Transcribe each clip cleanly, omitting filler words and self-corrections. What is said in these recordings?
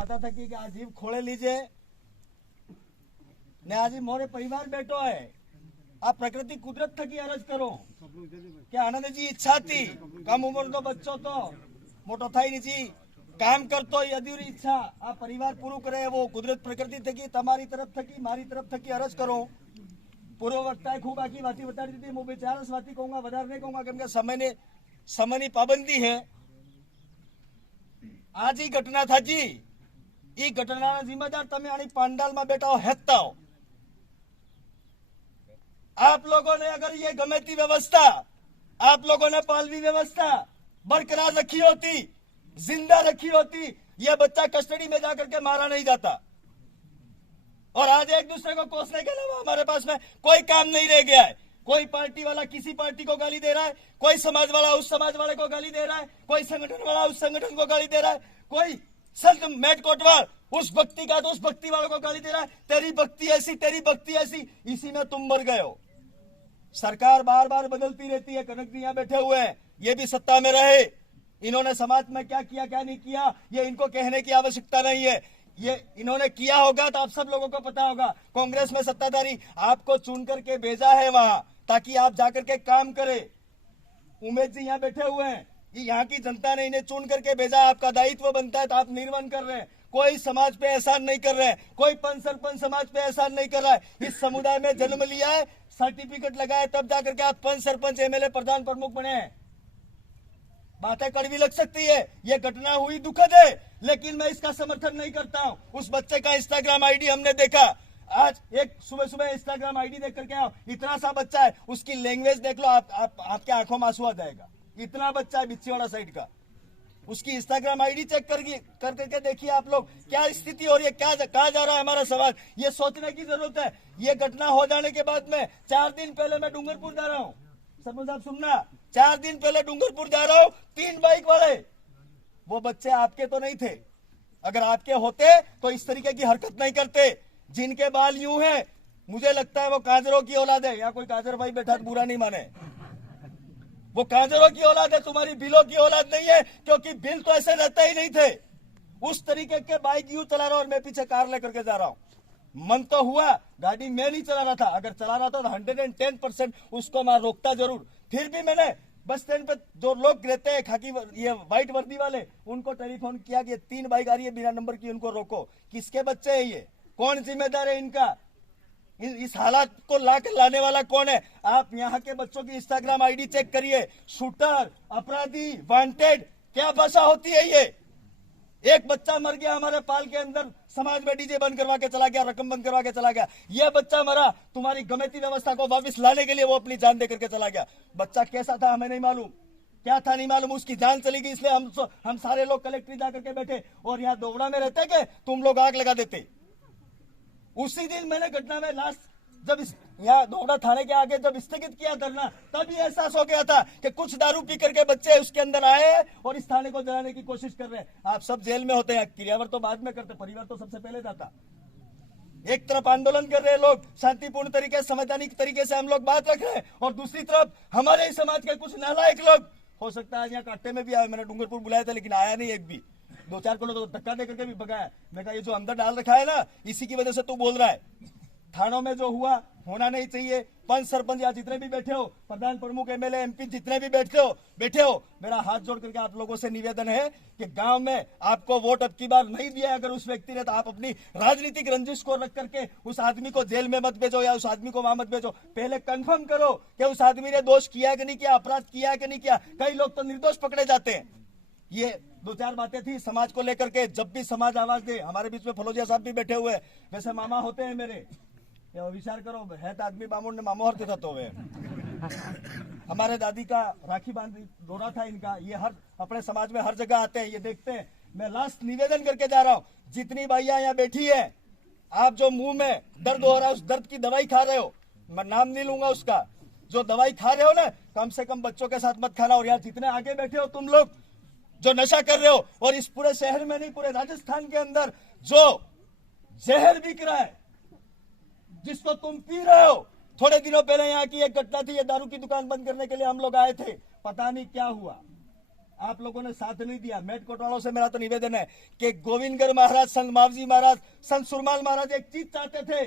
माता थकी कि आज जीव खोले लीजिए ने आज मोरे परिवार बैठो है। आप प्रकृति कुदरत थकी अरज करो कि आनंद जी इच्छा थी कम उम्र तो बच्चों तो मोटो थाई नहीं काम करतो अधूरी इच्छा आ परिवार पूरू करे वो कुदरत प्रकृति थकी तमारी तरफ थकी मारी तरफ थकी अरज करो। पूर्व वक्ताए खूब आखी वाती बताड़ी दी मैं 4 वाती कहूंगा वधार नहीं कहूंगा केम के समय की पाबंदी है। आज ही घटना था जी ई घटना जिम्मेदार तमे आनी पांडाल में बैठा हो हेतता हो। आप लोगों ने अगर ये गमेती व्यवस्था आप लोगों ने पालवी व्यवस्था बरकरार रखी होती जिंदा रखी होती ये बच्चा कस्टडी में जाकर के मारा नहीं जाता। और आज एक दूसरे को कोसने के अलावा हमारे पास में कोई काम नहीं रह गया है। कोई पार्टी वाला किसी पार्टी को गाली दे रहा है, कोई समाज वाला उस समाज वाले को गाली दे रहा है, कोई संगठन वाला उस संगठन को गाली दे रहा है, कोई संत मेट कोटवाल उस भक्ति का तो उस भक्ति वालों को गाली दे रहा है। तेरी भक्ति ऐसी तेरी भक्ति ऐसी, इसी में तुम मर गए हो। सरकार बार बार बदलती रहती है। कनक जी यहाँ बैठे हुए हैं, ये भी सत्ता में रहे, इन्होंने समाज में क्या किया क्या नहीं किया ये इनको कहने की आवश्यकता नहीं है। ये इन्होंने किया होगा तो आप सब लोगों को पता होगा। कांग्रेस में सत्ताधारी आपको चुन करके भेजा है वहां ताकि आप जाकर के काम करें। उमेश जी यहाँ बैठे हुए हैं, यहाँ की जनता ने इन्हें चुन करके भेजा, आपका दायित्व बनता है तो आप निर्वहन कर रहे हैं। कोई समाज पे एहसान नहीं कर रहे हैं, कोई पंच सरपंच समाज पे एहसान नहीं कर रहा है। इस समुदाय में जन्म लिया है, सर्टिफिकेट लगाए तब जाकर के आप पंच सरपंच एमएलए प्रधान प्रमुख बने हैं। बातें कड़वी लग सकती है, ये घटना हुई दुखद है, लेकिन मैं इसका समर्थन नहीं करता हूं। उस बच्चे का इंस्टाग्राम आईडी हमने देखा, आज एक सुबह सुबह इंस्टाग्राम आईडी देख करके आओ, इतना सा बच्चा है, उसकी लैंग्वेज देख लो, आपके आंखों में आंसू आ जाएगा। इतना बच्चा है बिच्छीवाड़ा साइड का, उसकी इंस्टाग्राम आईडी चेक करके देखिए आप लोग क्या स्थिति हो रही है, क्या कहा जा रहा है हमारा समाज। ये सोचने की जरूरत है। ये घटना हो जाने के बाद में 4 दिन पहले मैं डूंगरपुर जा रहा हूँ, सरपंच साहब सुनना, 4 दिन पहले डूंगरपुर जा रहा हूँ, 3 बाइक वाले, वो बच्चे आपके तो नहीं थे। अगर आपके होते तो इस तरीके की हरकत नहीं करते। जिनके बाल यूं हैं, मुझे लगता है वो काजरों की औलाद है। यहाँ कोई काजर भाई बैठा तो बुरा नहीं माने, वो काजरों की औलाद है, तुम्हारी बिलों की औलाद नहीं है, क्योंकि बिल तो ऐसे रहते ही नहीं थे। उस तरीके के बाइक यूं चला रहा हूं और मैं पीछे कार लेकर के जा रहा हूं। मन तो हुआ, गाड़ी मैं नहीं चला रहा था, अगर चला रहा था तो 110% उसको मैं रोकता जरूर। फिर भी मैंने बस स्टैंड पे जो लोग रहते हैं खाकी ये व्हाइट वर्दी वाले, उनको टेलीफोन किया कि 3 बाइक आ रही है बिना नंबर की, उनको रोको। किसके बच्चे हैं ये, कौन जिम्मेदार है इनका, इस हालात को लाने वाला कौन है। आप यहाँ के बच्चों की इंस्टाग्राम आईडी चेक करिए, शूटर, अपराधी, वांटेड, क्या भाषा होती है ये। एक बच्चा मर गया हमारे पाल के अंदर, समाज में डीजे बंद करवा के चला गया, रकम बंद करवा के चला गया। ये बच्चा मरा, तुम्हारी गमेती व्यवस्था को वापस लाने के लिए वो अपनी जान दे करके चला गया। बच्चा कैसा था हमें नहीं मालूम, क्या था नहीं मालूम, उसकी जान चली गई। इसलिए हम सारे लोग कलेक्ट्रेट जाकर के बैठे और यहाँ दोगड़ा में रहते के तुम लोग आग लगा देते। उसी दिन मैंने घटना में लास्ट जब यहाँ दोगड़ा थाने के आगे जब स्थगित किया धरना, तभी एहसास हो गया था कि कुछ दारू पी करके बच्चे उसके अंदर आए और इस थाने को जलाने की कोशिश कर रहे हैं। आप सब जेल में होते हैं, क्रियावर तो बाद में करते, परिवार तो सबसे पहले जाता। एक तरफ आंदोलन कर रहे लोग शांतिपूर्ण तरीके संवैधानिक तरीके से हम लोग बात रख रहे हैं, और दूसरी तरफ हमारे ही समाज के कुछ नालायक लोग, हो सकता है यहाँ काट्टे में भी आए, मैंने डूंगरपुर बुलाया था लेकिन आया नहीं एक भी, 2-4 को तो धक्का दे करके भी भगाया। मैं कहा ये जो अंदर डाल रखा है ना, इसी की वजह से तू बोल रहा है। थानों में जो हुआ होना नहीं चाहिए। पंच सरपंच या जितने भी बैठे हो, प्रधान प्रमुख एमएलए एमपी जितने भी बैठे हो, मेरा हाथ जोड़ करके आप लोगों से निवेदन है कि गांव में आपको वोट अब की बार नहीं दिया अगर उस व्यक्ति ने, तो आप अपनी राजनीतिक रंजिश को रख करके उस आदमी को जेल में मत भेजो या उस आदमी को वहां मत भेजो। पहले कंफर्म करो कि उस आदमी ने दोष किया कि नहीं किया, अपराध किया कि नहीं किया। कई लोग तो निर्दोष पकड़े जाते हैं। ये 2-4 बातें थी समाज को लेकर के। जब भी समाज आवाज दे, हमारे बीच में फलोजिया साहब भी बैठे हुए, वैसे मामा होते हैं मेरे, विचार करो है तो आदमी बामों ने मामो हरते था तो वे हमारे दादी का राखी बांधी दौरा था इनका। ये हर अपने समाज में हर जगह आते हैं, ये देखते हैं। मैं लास्ट निवेदन करके जा रहा हूँ, जितनी भाइयां यहाँ बैठी है, आप जो मुंह में दर्द हो रहा है उस दर्द की दवाई खा रहे हो, मैं नाम नहीं लूंगा उसका, जो दवाई खा रहे हो ना, कम से कम बच्चों के साथ मत खाना। और यहाँ जितने आगे बैठे हो तुम लोग जो नशा कर रहे हो, और इस पूरे शहर में नहीं पूरे राजस्थान के अंदर जो जहर बिक रहा है, जिसको तुम पी रहे हो। थोड़े दिनों पहले यहाँ की एक घटना थी, ये दारू की दुकान बंद करने के लिए हम लोग आए थे, पता नहीं क्या हुआ। आप लोगों ने साथ नहीं दिया। मेट कोटवालों से मेरा तो निवेदन है कि गोविंदगढ़ महाराज, संत मावजी महाराज, संत सुरमाल महाराज एक चीज चाहते थे,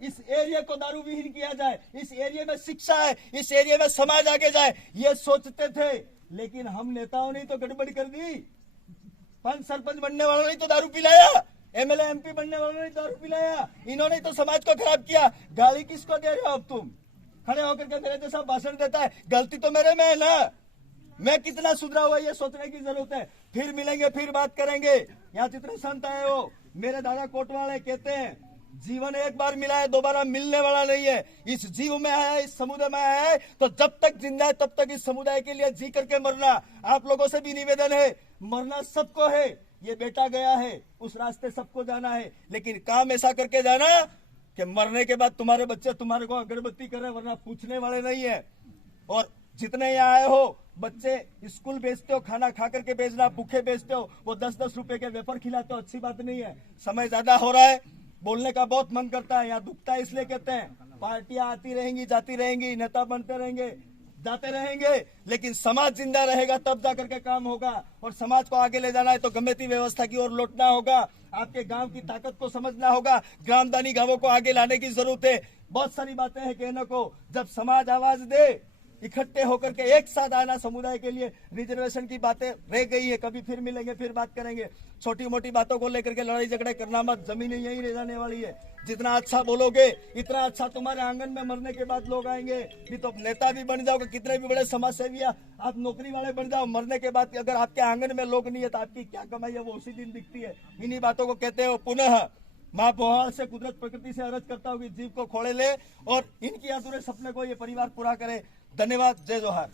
इस एरिया को दारू विहीन किया जाए, इस एरिया में शिक्षा है, इस एरिया में समाज आगे जाए, ये सोचते थे। लेकिन हम नेताओं ने तो गड़बड़ी कर दी। पंच सरपंच बनने वालों ने तो दारू पिलाया, एमएलए एमपी बनने वालों ने दारू पिलाया, इन्होंने तो समाज को खराब किया। गाली किसको दे रहे हो अब तुम? खड़े होकर के मेरे जैसा भाषण देता है, गलती तो मेरे में है ना। मैं कितना सुधरा हुआ ये सोचने की जरूरत है। फिर मिलेंगे, फिर बात करेंगे। यहाँ जितने संत आए हो, मेरे दादा कोटवाल कहते हैं जीवन एक बार मिला है, दोबारा मिलने वाला नहीं है। इस जीव में आया है, इस समुदाय में आया है, तो जब तक जिंदा है तब तक इस समुदाय के लिए जी करके मरना। आप लोगों से भी निवेदन है, मरना सबको है, ये बेटा गया है, उस रास्ते सबको जाना है, लेकिन काम ऐसा करके जाना कि मरने के बाद तुम्हारे बच्चे तुम्हारे को अगरबत्ती करे, वरना पूछने वाले नहीं है। और जितने यहाँ आए हो, बच्चे स्कूल भेजते हो, खाना खा करके भेजना, भूखे भेजते हो, वो 10-10 रुपए के वेफर खिलाते हो, अच्छी बात नहीं है। समय ज्यादा हो रहा है, बोलने का बहुत मन करता है, यहाँ दुखता है, इसलिए कहते हैं पार्टियां आती रहेंगी, जाती रहेंगी, नेता बनते रहेंगे, जाते रहेंगे, लेकिन समाज जिंदा रहेगा तब जाकर के काम होगा। और समाज को आगे ले जाना है तो गम्मेती व्यवस्था की ओर लौटना होगा। आपके गांव की ताकत को समझना होगा, ग्रामदानी गांवों को आगे लाने की जरूरत है। बहुत सारी बातें हैं कहने को, जब समाज आवाज दे, इकट्ठे होकर के एक साथ आना समुदाय के लिए। रिजर्वेशन की बातें रह गई है, कभी फिर मिलेंगे, फिर बात करेंगे। छोटी मोटी बातों को लेकर के लड़ाई झगड़े करना मत, जमीनें यही रह जाने वाली है। जितना अच्छा बोलोगे इतना अच्छा तुम्हारे आंगन में मरने के बाद लोग आएंगे। भी तो नेता भी बन जाओगे, कितने भी बड़े समाज सेवी आप नौकरी वाले बन जाओ, मरने के बाद अगर आपके आंगन में लोग नहीं है तो आपकी क्या कमाई है वो उसी दिन दिखती है। इन्हीं बातों को कहते हो। पुनः माँ भोहाल से, कुदरत प्रकृति से अर्ज करता हूँ कि जीव को खोले ले और इनकी अधूरे सपने को ये परिवार पूरा करे। धन्यवाद। जय जोहार।